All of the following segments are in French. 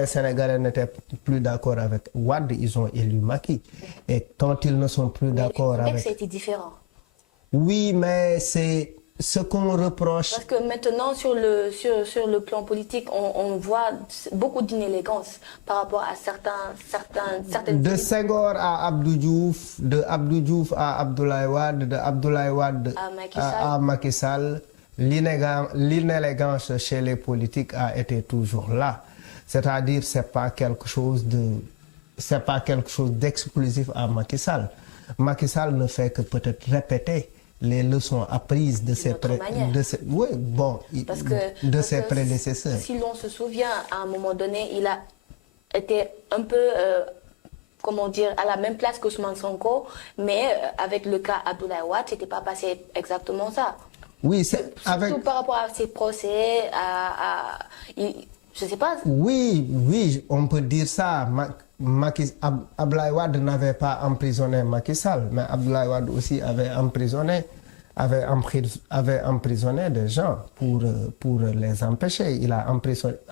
les Sénégalais n'étaient plus d'accord avec Wade, ils ont élu Macky. Et quand ils ne sont plus d'accord avec... Le contexte était différent. Oui, mais c'est ce qu'on reproche. Parce que maintenant, sur le plan politique, on voit beaucoup d'inélégance par rapport à certaines... De Senghor à Abdou Diouf, de Abdou Diouf à Abdoulaye Wade, de Abdoulaye Wade à Macky Sall, l'inélégance chez les politiques a été toujours là. C'est-à-dire, c'est pas quelque chose d'exclusif à Macky Sall. Macky Sall ne fait que peut-être répéter les leçons apprises de ses prédécesseurs. Si l'on se souvient, à un moment donné, il a été un peu, comment dire, à la même place qu'Ousmane Sonko, mais avec le cas Abdoulaye Wade, c'était pas passé exactement ça. Oui, c'est surtout par rapport à ses procès, je sais pas. Oui, on peut dire ça. Abdoulaye Wade n'avait pas emprisonné Macky Sall, mais Abdoulaye Wade aussi avait emprisonné des gens pour les empêcher. Il a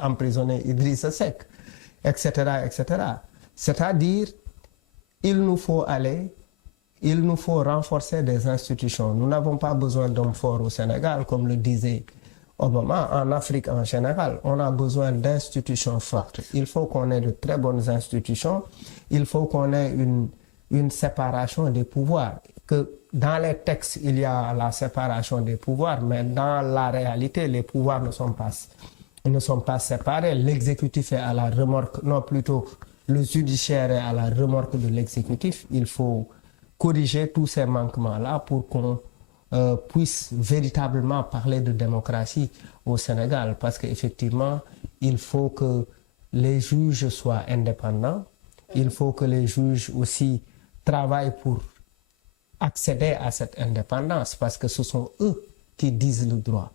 emprisonné Idrissa Seck, etc., etc. C'est-à-dire, il nous faut renforcer des institutions. Nous n'avons pas besoin d'hommes forts au Sénégal, comme le disait Obama. En Afrique en général, on a besoin d'institutions fortes. Il faut qu'on ait de très bonnes institutions. Il faut qu'on ait une séparation des pouvoirs. Que dans les textes, il y a la séparation des pouvoirs, mais dans la réalité, les pouvoirs ne sont pas séparés. L'exécutif est à la remorque, non, plutôt le judiciaire est à la remorque de l'exécutif. Il faut corriger tous ces manquements-là pour qu'on puisse véritablement parler de démocratie au Sénégal. Parce qu'effectivement, il faut que les juges soient indépendants. Il faut que les juges aussi travaillent pour accéder à cette indépendance, parce que ce sont eux qui disent le droit.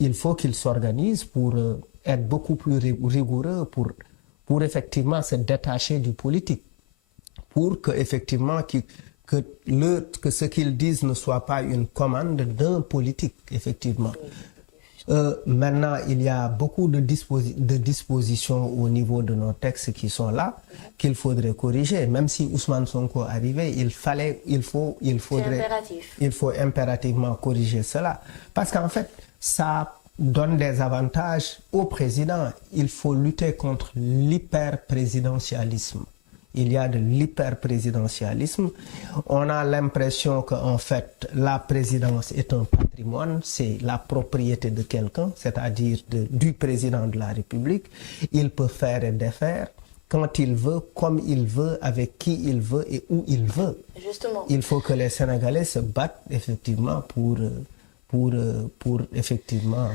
Il faut qu'ils s'organisent pour être beaucoup plus rigoureux, pour effectivement se détacher du politique, pour que effectivement que ce qu'ils disent ne soit pas une commande d'un politique, effectivement. Maintenant, il y a beaucoup de dispositions au niveau de nos textes qui sont là, qu'il faudrait corriger. Même si Ousmane Sonko arrivait, il faut impérativement corriger cela. Parce qu'en fait, ça donne des avantages au président. Il faut lutter contre l'hyperprésidentialisme. Il y a de l'hyperprésidentialisme. On a l'impression qu'en fait, la présidence est un patrimoine, c'est la propriété de quelqu'un, c'est-à-dire du président de la République. Il peut faire et défaire quand il veut, comme il veut, avec qui il veut et où il veut. Justement. Il faut que les Sénégalais se battent effectivement pour effectivement...